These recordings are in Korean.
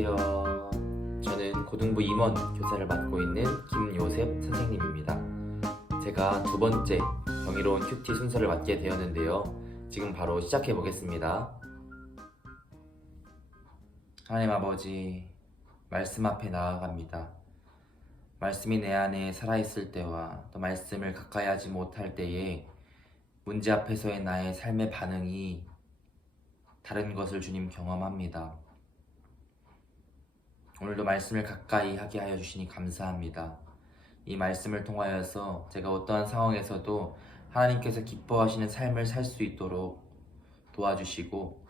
안녕하세요. 저는 고등부 임원 교사를 맡고 있는 김요셉 선생님입니다. 제가 두 번째 경이로운 큐티 순서를 맡게 되었는데요. 지금 바로 시작해 보겠습니다. 하나님 아버지, 말씀 앞에 나아갑니다. 말씀이 내 안에 살아있을 때와 또 말씀을 가까이 하지 못할 때에 문제 앞에서의 나의 삶의 반응이 다른 것을 주님 경험합니다. 오늘도 말씀을 가까이 하게 하여 주시니 감사합니다. 이 말씀을 통하여서 제가 어떠한 상황에서도 하나님께서 기뻐하시는 삶을 살 수 있도록 도와주시고,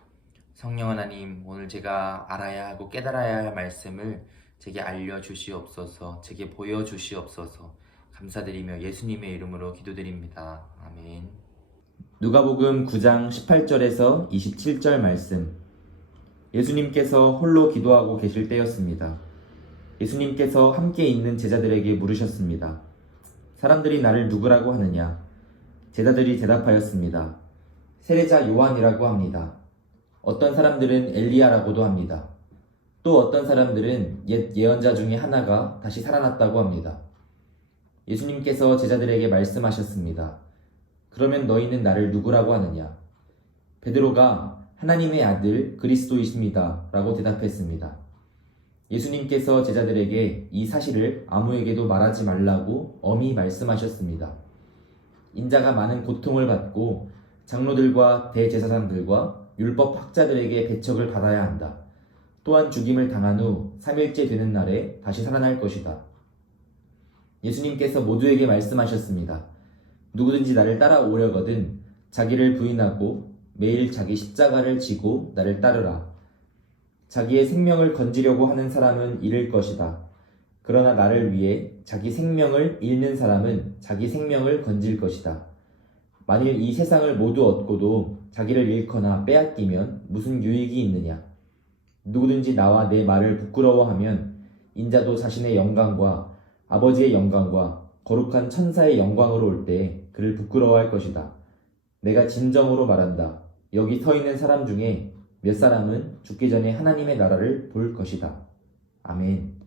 성령 하나님, 오늘 제가 알아야 하고 깨달아야 할 말씀을 제게 알려주시옵소서, 제게 보여주시옵소서. 감사드리며 예수님의 이름으로 기도드립니다. 아멘. 누가복음 9장 18절에서 27절 말씀. 예수님께서 홀로 기도하고 계실 때였습니다. 예수님께서 함께 있는 제자들에게 물으셨습니다. 사람들이 나를 누구라고 하느냐? 제자들이 대답하였습니다. 세례자 요한이라고 합니다. 어떤 사람들은 엘리야라고도 합니다. 또 어떤 사람들은 옛 예언자 중에 하나가 다시 살아났다고 합니다. 예수님께서 제자들에게 말씀하셨습니다. 그러면 너희는 나를 누구라고 하느냐? 베드로가 하나님의 아들 그리스도이십니다 라고 대답했습니다. 예수님께서 제자들에게 이 사실을 아무에게도 말하지 말라고 엄히 말씀하셨습니다. 인자가 많은 고통을 받고 장로들과 대제사장들과 율법 학자들에게 배척을 받아야 한다. 또한 죽임을 당한 후 3일째 되는 날에 다시 살아날 것이다. 예수님께서 모두에게 말씀하셨습니다. 누구든지 나를 따라오려거든 자기를 부인하고 매일 자기 십자가를 지고 나를 따르라. 자기의 생명을 건지려고 하는 사람은 잃을 것이다. 그러나 나를 위해 자기 생명을 잃는 사람은 자기 생명을 건질 것이다. 만일 이 세상을 모두 얻고도 자기를 잃거나 빼앗기면 무슨 유익이 있느냐? 누구든지 나와 내 말을 부끄러워하면 인자도 자신의 영광과 아버지의 영광과 거룩한 천사의 영광으로 올 때 그를 부끄러워할 것이다. 내가 진정으로 말한다. 여기 서 있는 사람 중에 몇 사람은 죽기 전에 하나님의 나라를 볼 것이다. 아멘.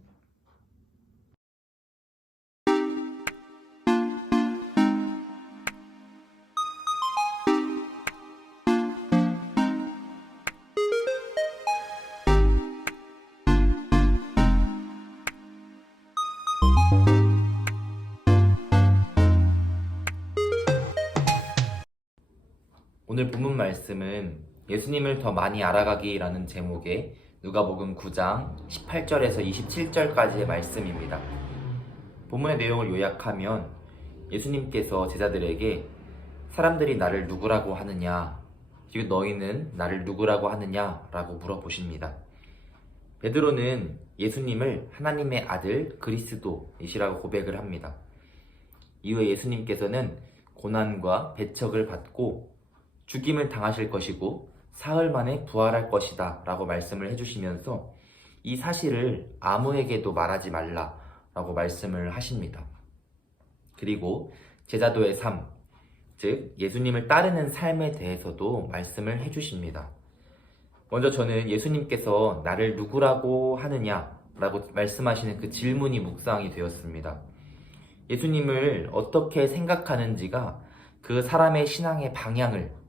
오늘 본문 말씀은 예수님을 더 많이 알아가기라는 제목의 누가복음 9장 18절에서 27절까지의 말씀입니다. 본문의 내용을 요약하면 예수님께서 제자들에게 사람들이 나를 누구라고 하느냐, 그리고 너희는 나를 누구라고 하느냐 라고 물어보십니다. 베드로는 예수님을 하나님의 아들 그리스도이시라고 고백을 합니다. 이후에 예수님께서는 고난과 배척을 받고 죽임을 당하실 것이고 사흘 만에 부활할 것이다 라고 말씀을 해주시면서 이 사실을 아무에게도 말하지 말라 라고 말씀을 하십니다. 그리고 제자도의 삶, 즉 예수님을 따르는 삶에 대해서도 말씀을 해주십니다. 먼저 저는 예수님께서 나를 누구라고 하느냐 라고 말씀하시는 그 질문이 묵상이 되었습니다. 예수님을 어떻게 생각하는지가 그 사람의 신앙의 방향을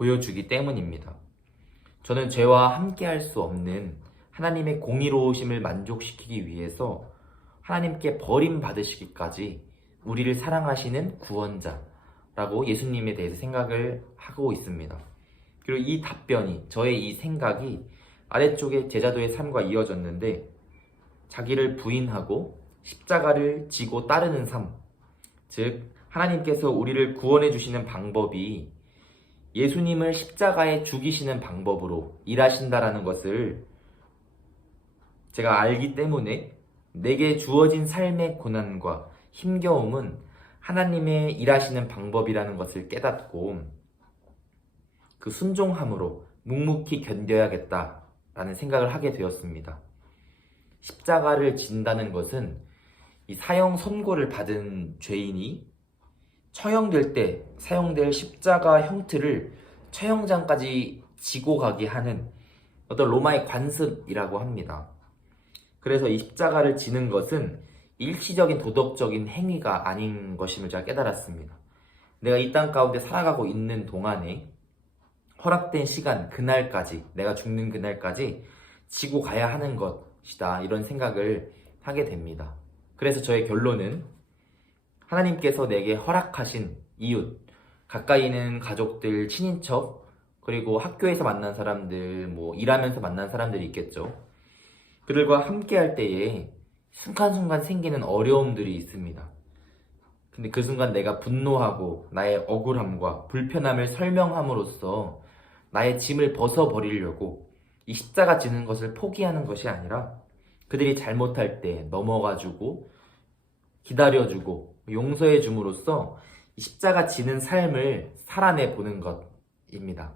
보여주기 때문입니다. 저는 죄와 함께 할 수 없는 하나님의 공의로우심을 만족시키기 위해서 하나님께 버림받으시기까지 우리를 사랑하시는 구원자라고 예수님에 대해서 생각을 하고 있습니다. 그리고 이 답변이, 저의 이 생각이 아래쪽에 제자도의 삶과 이어졌는데, 자기를 부인하고 십자가를 지고 따르는 삶, 즉 하나님께서 우리를 구원해 주시는 방법이 예수님을 십자가에 죽이시는 방법으로 일하신다라는 것을 제가 알기 때문에 내게 주어진 삶의 고난과 힘겨움은 하나님의 일하시는 방법이라는 것을 깨닫고 그 순종함으로 묵묵히 견뎌야겠다라는 생각을 하게 되었습니다. 십자가를 진다는 것은 이 사형 선고를 받은 죄인이 처형될 때 사용될 십자가 형틀을 처형장까지 지고 가게 하는 어떤 로마의 관습이라고 합니다. 그래서 이 십자가를 지는 것은 일시적인 도덕적인 행위가 아닌 것임을 제가 깨달았습니다. 내가 이 땅 가운데 살아가고 있는 동안에 허락된 시간, 그날까지, 내가 죽는 그날까지 지고 가야 하는 것이다. 이런 생각을 하게 됩니다. 그래서 저의 결론은 하나님께서 내게 허락하신 이웃, 가까이 있는 가족들, 친인척, 그리고 학교에서 만난 사람들, 뭐 일하면서 만난 사람들이 있겠죠. 그들과 함께 할 때에 순간순간 생기는 어려움들이 있습니다. 근데 그 순간 내가 분노하고 나의 억울함과 불편함을 설명함으로써 나의 짐을 벗어버리려고 이 십자가 지는 것을 포기하는 것이 아니라 그들이 잘못할 때 넘어가주고 기다려주고 용서해줌으로써 이 십자가 지는 삶을 살아내 보는 것입니다.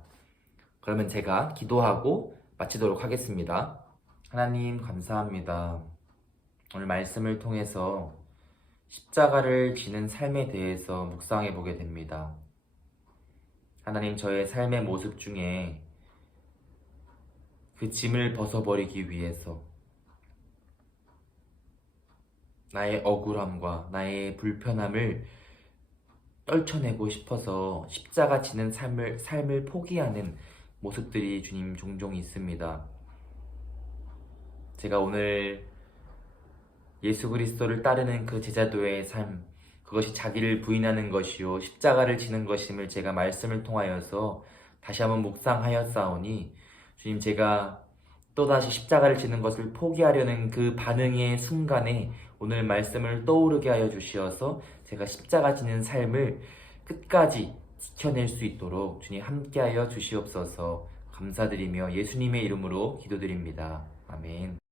그러면 제가 기도하고 마치도록 하겠습니다. 하나님 감사합니다. 오늘 말씀을 통해서 십자가를 지는 삶에 대해서 묵상해 보게 됩니다. 하나님, 저의 삶의 모습 중에 그 짐을 벗어버리기 위해서 나의 억울함과 나의 불편함을 떨쳐내고 싶어서 십자가 지는 삶을 포기하는 모습들이 주님 종종 있습니다. 제가 오늘 예수 그리스도를 따르는 그 제자도의 삶, 그것이 자기를 부인하는 것이요 십자가를 지는 것임을 제가 말씀을 통하여서 다시 한번 묵상하였사오니 주님, 제가 또다시 십자가를 지는 것을 포기하려는 그 반응의 순간에 오늘 말씀을 떠오르게 하여 주시어서 제가 십자가 지는 삶을 끝까지 지켜낼 수 있도록 주님 함께하여 주시옵소서. 감사드리며 예수님의 이름으로 기도드립니다. 아멘.